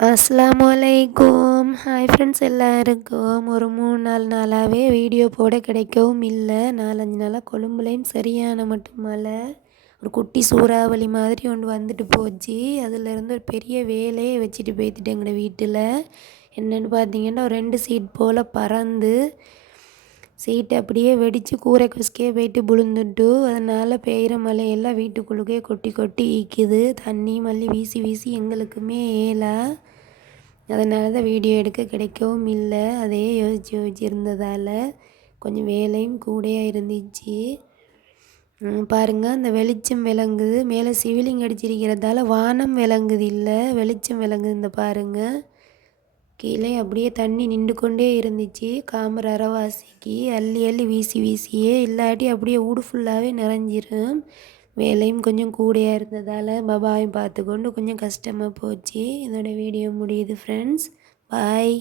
அஸ்ஸலாமு hi friends எல்லாருக்கும் ஒரு 3-4 நாளாகவே வீடியோ போட கிடைக்கவும் இல்லை. 4-5 நாளாக கொழும்புலையும் சரியான மட்டும் மழை. ஒரு குட்டி சூறாவளி மாதிரி ஒன்று வந்துட்டு போச்சு. அதிலேருந்து ஒரு பெரிய வேலையை வச்சுட்டு போய்த்துட்டு எங்களோட வீட்டில் என்னென்னு பார்த்தீங்கன்னா, ஒரு 2 சீட் போல் பறந்து சீட்டு அப்படியே வெடித்து கூரை குஸ்கே போயிட்டு விழுந்துட்டு, அதனால் பெய்கிற மழையெல்லாம் வீட்டுக்குள்ளே கொட்டி கொட்டி ஈக்குது. தண்ணி மல்லி வீசி வீசி எங்களுக்குமே ஏலா. அதனால தான் வீடியோ எடுக்க கிடைக்கவும் இல்லை. அதையே யோசித்து இருந்ததால் கொஞ்சம் வேலையும் கூடயாக இருந்துச்சு. பாருங்கள், அந்த வெளிச்சம் விளங்குது. மேலே சிவிலிங் அடிச்சிருக்கிறதால வானம் விளங்குது இல்லை, வெளிச்சம் விளங்குது. இந்த பாருங்கள், கீழே அப்படியே தண்ணி நின்று கொண்டே இருந்துச்சு. காமர் அரைவாசிக்கு அள்ளி அள்ளி வீசி வீசியே, இல்லாட்டி அப்படியே ஊடு ஃபுல்லாகவே நிறைஞ்சிரும். வேலையும் கொஞ்சம் கூடையாக இருந்ததால் பபாவையும் பார்த்துக்கொண்டு கொஞ்சம் கஷ்டமாக போச்சு. இதோட வீடியோ முடியுது ஃப்ரெண்ட்ஸ். பாய்.